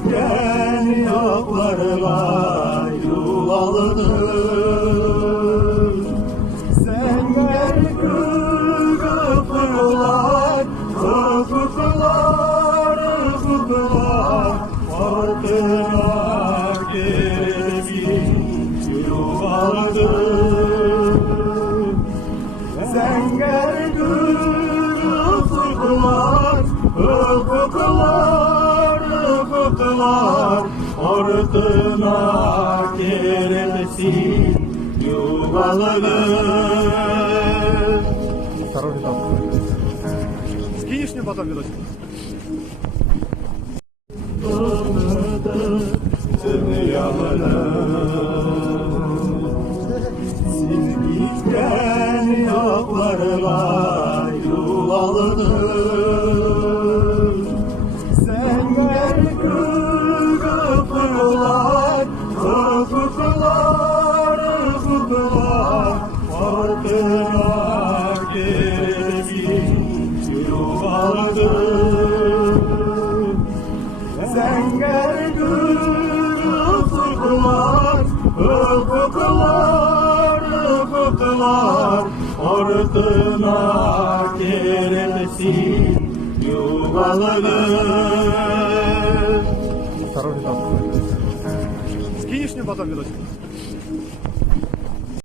Silgiden yoklarla yuvalıdır. Sen gel kırgıfırlar, kırgıfırlar, kırgıfırlar. Farkına gelin yuvalıdır. Sen gel kırgıfırlar, kırgıfırlar, kırgıfırlar. Ortuna gelsin yuvalıdır. Осторожней там. Скинешь мне потом видосик? Silgiden yoklarla yuvalıdır. Sen gel kırgıfırlar, kırgıfırlar, kırgıfırlar. Farkına gelin yuvalıdır. Sen gel kırgıfırlar, kırgıfırlar, kırgıfırlar. Ortuna gelsin yuvalıdır. Осторожней там. Скинешь мне потом видосик?